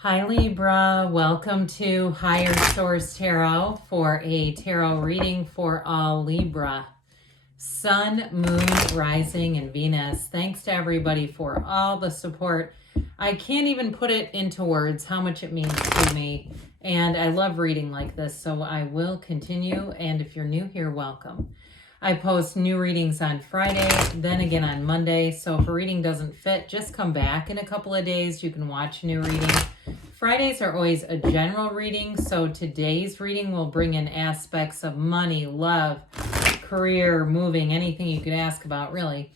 Hi Libra, welcome to Higher Source Tarot for a tarot reading for all Libra. Sun, Moon, Rising, and Venus. Thanks to everybody for all the support. I can't even put it into words how much it means to me. And I love reading like this, so I will continue. And if you're new here, welcome. I post new readings on Friday, then again on Monday. So if a reading doesn't fit, just come back in a couple of days. You can watch a new reading. Fridays are always a general reading, so today's reading will bring in aspects of money, love, career, moving, anything you could ask about, really.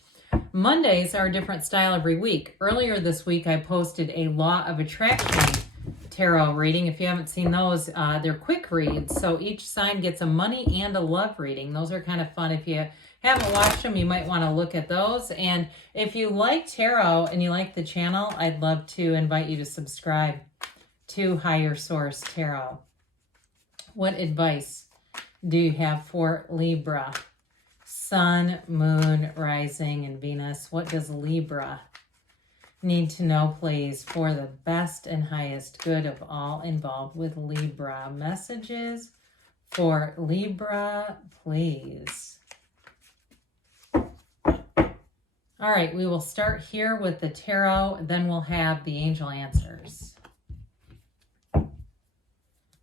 Mondays are a different style every week. Earlier this week, I posted a Law of Attraction tarot reading. If you haven't seen those, they're quick reads, so each sign gets a money and a love reading. Those are kind of fun. If you haven't watched them, you might want to look at those. And if you like tarot and you like the channel, I'd love to invite you to subscribe to Higher Source Tarot. What advice do you have for Libra? Sun, Moon, Rising, and Venus. What does Libra need to know, please, for the best and highest good of all involved with Libra? Messages for Libra, please. All right, we will start here with the tarot, then we'll have the angel answers.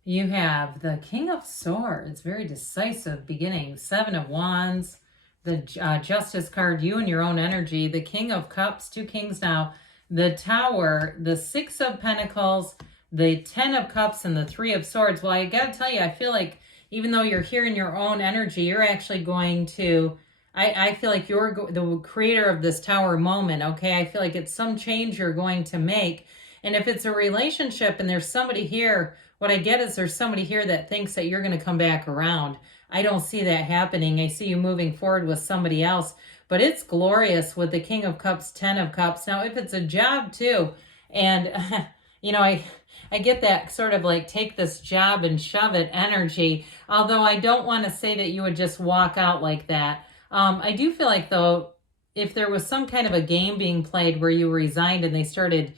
You have the King of Swords, very decisive beginning. Seven of Wands, the Justice card, you and your own energy. The King of Cups, two kings now. The Tower, the Six of Pentacles, the Ten of Cups, and the Three of Swords. Well, I got to tell you, I feel like even though you're here in your own energy, you're actually going to, I feel like you're the creator of this Tower moment, okay? I feel like it's some change you're going to make. And if it's a relationship and there's somebody here, what I get is there's somebody here that thinks that you're going to come back around. I don't see that happening. I see you moving forward with somebody else. But it's glorious with the King of Cups, Ten of Cups. Now, if it's a job too, and, you know, I get that sort of like take this job and shove it energy, although I don't want to say that you would just walk out like that. I do feel like, though, if there was some kind of a game being played where you resigned and they started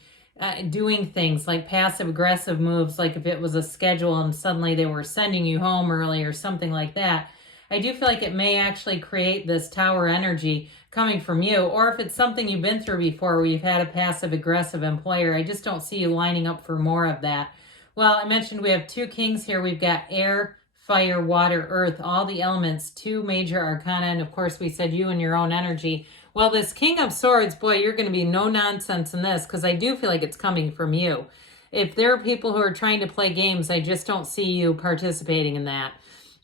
doing things like passive-aggressive moves, like if it was a schedule and suddenly they were sending you home early or something like that, I do feel like it may actually create this Tower energy coming from you. Or if it's something you've been through before where you've had a passive-aggressive employer, I just don't see you lining up for more of that. Well, I mentioned we have two kings here. We've got air, fire, water, earth, all the elements, two major arcana, and of course we said you and your own energy. Well, this King of Swords, boy, you're going to be no nonsense in this, because I do feel like it's coming from you. If there are people who are trying to play games, I just don't see you participating in that.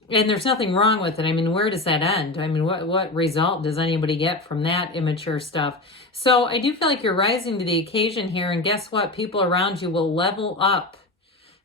And there's nothing wrong with it. I mean, where does that end? I mean, what result does anybody get from that immature stuff? So I do feel like you're rising to the occasion here, and guess what? People around you will level up.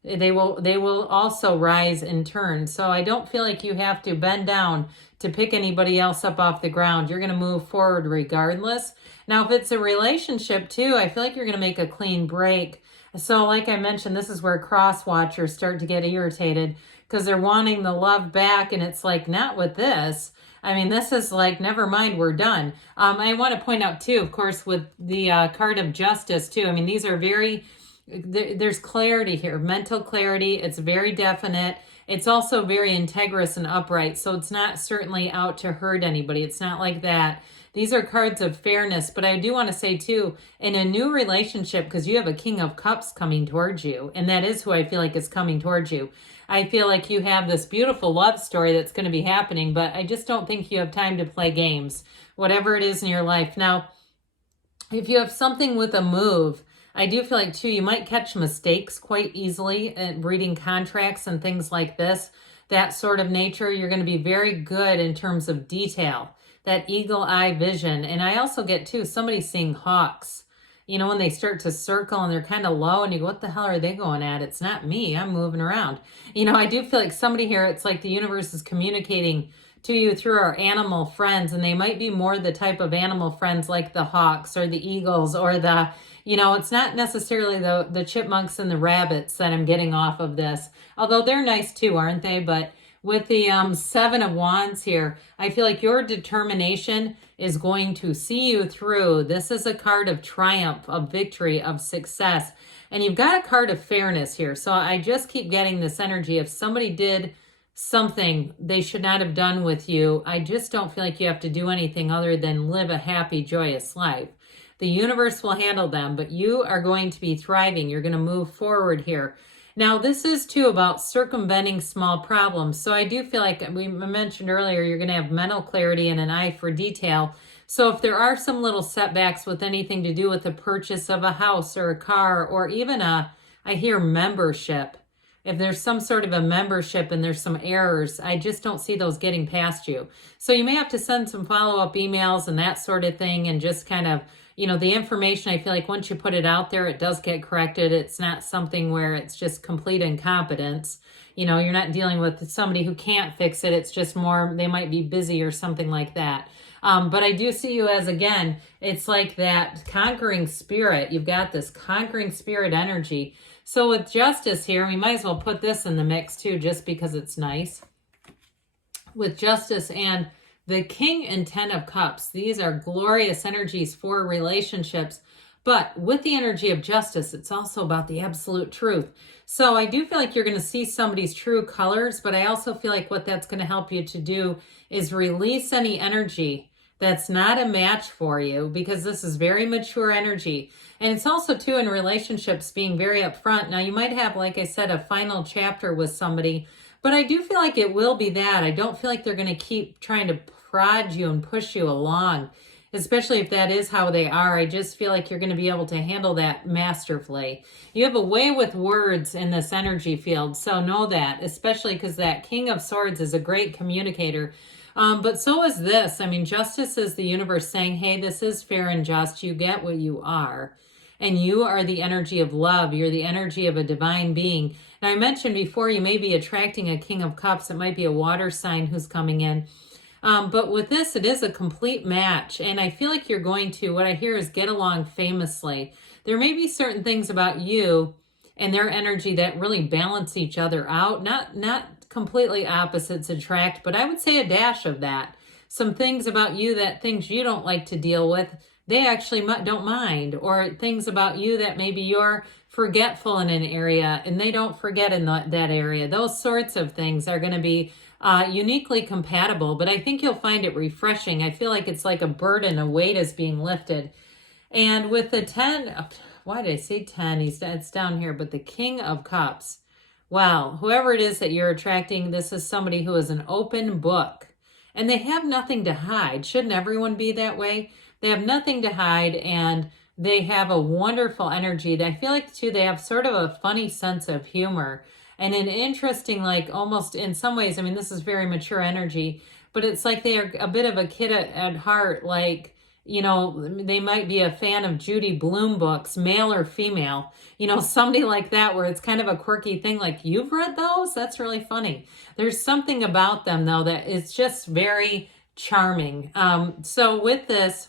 They will also rise in turn. So I don't feel like you have to bend down to pick anybody else up off the ground. You're going to move forward regardless. Now, if it's a relationship too, I feel like you're going to make a clean break. So like I mentioned, this is where cross watchers start to get irritated because they're wanting the love back, and it's like, not with this. I mean, this is like, never mind, we're done. I want to point out too, of course, with the card of Justice too. I mean, these are very... There's clarity here, mental clarity. It's very definite. It's also very integrous and upright. So it's not certainly out to hurt anybody. It's not like that. These are cards of fairness. But I do want to say too, in a new relationship, because you have a King of Cups coming towards you, and that is who I feel like is coming towards you. I feel like you have this beautiful love story that's going to be happening, but I just don't think you have time to play games, whatever it is in your life. Now, if you have something with a move, I do feel like, too, you might catch mistakes quite easily at reading contracts and things like this. That sort of nature, you're going to be very good in terms of detail, that eagle eye vision. And I also get, too, somebody seeing hawks. You know, when they start to circle and they're kind of low and you go, what the hell are they going at? It's not me. I'm moving around. You know, I do feel like somebody here, it's like the universe is communicating to you through our animal friends, and they might be more the type of animal friends like the hawks or the eagles or the, you know, it's not necessarily the chipmunks and the rabbits that I'm getting off of this, although they're nice too, aren't they? But With the Seven of Wands here, I feel like your determination is going to see you through. This is a card of triumph, of victory, of success. And you've got a card of fairness here. So I just keep getting this energy. If somebody did something they should not have done with you, I just don't feel like you have to do anything other than live a happy, joyous life. The universe will handle them, but you are going to be thriving. You're going to move forward here. Now, this is too about circumventing small problems. So I do feel like we mentioned earlier, you're going to have mental clarity and an eye for detail. So if there are some little setbacks with anything to do with the purchase of a house or a car, or even I hear membership. If there's some sort of a membership and there's some errors, I just don't see those getting past you. So you may have to send some follow-up emails and that sort of thing, and just kind of, the information, I feel like once you put it out there, it does get corrected. It's not something where it's just complete incompetence. You're not dealing with somebody who can't fix it. It's just more, they might be busy or something like that. But I do see you as, again, it's like that conquering spirit. You've got this conquering spirit energy. So with Justice here, we might as well put this in the mix too, just because it's nice. With Justice and the King and Ten of Cups, these are glorious energies for relationships. But with the energy of Justice, it's also about the absolute truth. So I do feel like you're going to see somebody's true colors, but I also feel like what that's going to help you to do is release any energy that's not a match for you, because this is very mature energy. And it's also too in relationships being very upfront. Now you might have, like I said, a final chapter with somebody, but I do feel like it will be that. I don't feel like they're going to keep trying to prod you and push you along, especially if that is how they are. I just feel like you're going to be able to handle that masterfully. You have a way with words in this energy field, so know that, especially because that King of Swords is a great communicator. But so is this. I mean, Justice is the universe saying, hey, this is fair and just. You get what you are. And you are the energy of love. You're the energy of a divine being. Now, I mentioned before, you may be attracting a King of Cups. It might be a water sign who's coming in. But with this, it is a complete match. And I feel like you're going to, what I hear is get along famously. There may be certain things about you and their energy that really balance each other out. Not completely opposites attract, but I would say a dash of that. Some things about you that things you don't like to deal with, they actually don't mind. Or things about you that maybe you're forgetful in an area and they don't forget in that area. Those sorts of things are going to be uniquely compatible, but I think you'll find it refreshing. I feel like it's like a burden, a weight is being lifted. And with the 10, why did I say 10? It's down here, but the King of Cups. Wow, whoever it is that you're attracting, this is somebody who is an open book. And they have nothing to hide. Shouldn't everyone be that way? They have nothing to hide, and they have a wonderful energy. I feel like, too, they have sort of a funny sense of humor. And an interesting, like almost in some ways, I mean, this is very mature energy, but it's like they are a bit of a kid at heart, like, they might be a fan of Judy Blume books, male or female, somebody like that, where it's kind of a quirky thing, like, you've read those? That's really funny. There's something about them, though, that is just very charming. So with this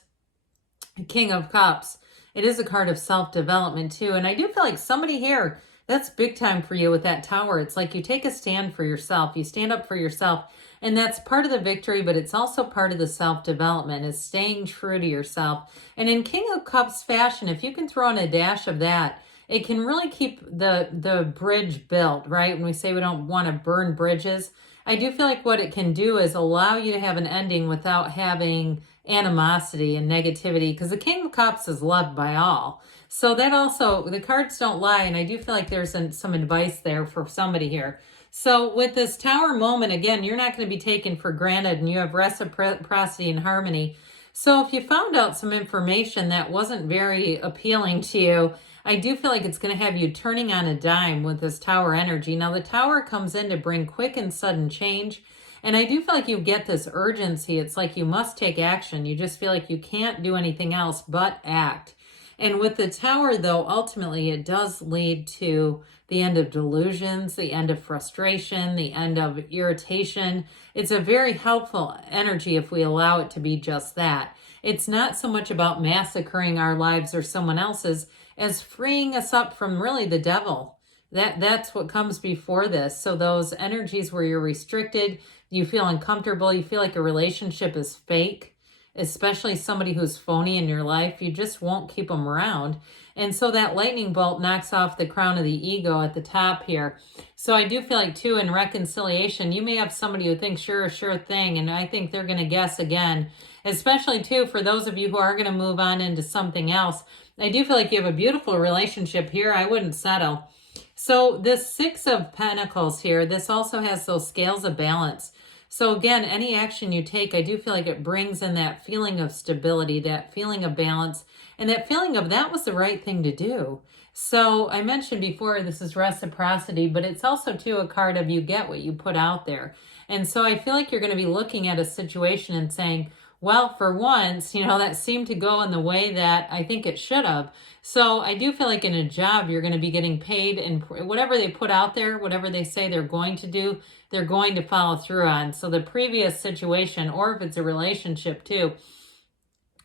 King of Cups, it is a card of self-development, too. And I do feel like somebody here, that's big time for you with that Tower. It's like you take a stand for yourself. You stand up for yourself. And that's part of the victory, but it's also part of the self-development, is staying true to yourself. And in King of Cups fashion, if you can throw in a dash of that, it can really keep the bridge built, right? When we say we don't want to burn bridges, I do feel like what it can do is allow you to have an ending without having animosity and negativity, because the King of Cups is loved by all. So that also, the cards don't lie, and I do feel like there's some advice there for somebody here. So with this Tower moment, again, you're not going to be taken for granted, and you have reciprocity and harmony. So if you found out some information that wasn't very appealing to you, I do feel like it's going to have you turning on a dime with this Tower energy. Now, the Tower comes in to bring quick and sudden change, and I do feel like you get this urgency. It's like you must take action. You just feel like you can't do anything else but act. And with the Tower, though, ultimately it does lead to the end of delusions, the end of frustration, the end of irritation. It's a very helpful energy if we allow it to be just that. It's not so much about massacring our lives or someone else's as freeing us up from really the devil. That's what comes before this. So those energies where you're restricted, you feel uncomfortable, you feel like a relationship is fake, especially somebody who's phony in your life, you just won't keep them around. And so that lightning bolt knocks off the crown of the ego at the top here. So I do feel like, too, in reconciliation, you may have somebody who thinks you're a sure thing, and I think they're going to guess again, especially, too, for those of you who are going to move on into something else. I do feel like you have a beautiful relationship here. I wouldn't settle. So this Six of Pentacles here, this also has those scales of balance. So again, any action you take, I do feel like it brings in that feeling of stability, that feeling of balance, and that feeling of that was the right thing to do. So I mentioned before, this is reciprocity, but it's also too a card of you get what you put out there. And so I feel like you're going to be looking at a situation and saying, well, for once, you know, that seemed to go in the way that I think it should have. So I do feel like in a job, you're going to be getting paid, and whatever they put out there, whatever they say they're going to do, they're going to follow through on. So the previous situation, or if it's a relationship too,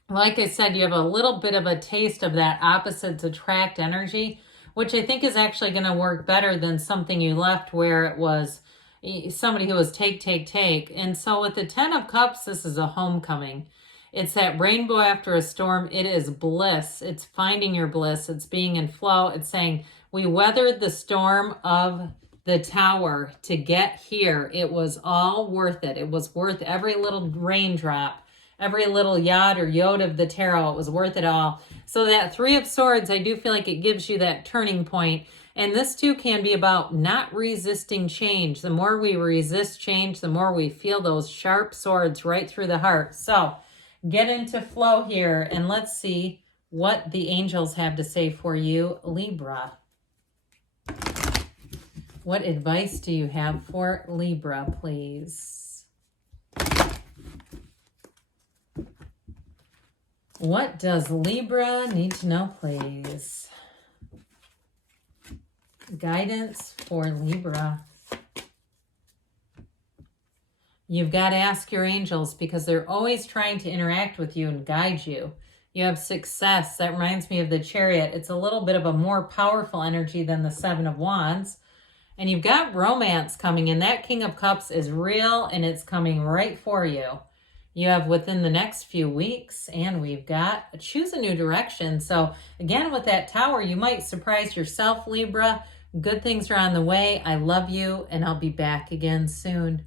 like I said, you have a little bit of a taste of that opposites attract energy, which I think is actually going to work better than something you left where it was somebody who was take. And so with the 10 of Cups, this is a homecoming. It's that rainbow after a storm. It is bliss. It's finding your bliss. It's being in flow. It's saying, we weathered the storm of the tower to get here. It was all worth it. It was worth every little raindrop, every little yod or yod of the tarot. It was worth it all. So that Three of Swords, I do feel like it gives you that turning point. And this too can be about not resisting change. The more we resist change, the more we feel those sharp swords right through the heart. So get into flow here, and let's see what the angels have to say for you, Libra. What advice do you have for Libra, please? What does Libra need to know, please? Guidance for Libra. You've got to ask your angels, because they're always trying to interact with you and guide you. You have success. That reminds me of the Chariot. It's a little bit of a more powerful energy than the Seven of Wands. And you've got romance coming in. That King of Cups is real, and it's coming right for you. You have within the next few weeks, and we've got choose a new direction. So again, with that Tower, you might surprise yourself, Libra. Good things are on the way. I love you, and I'll be back again soon.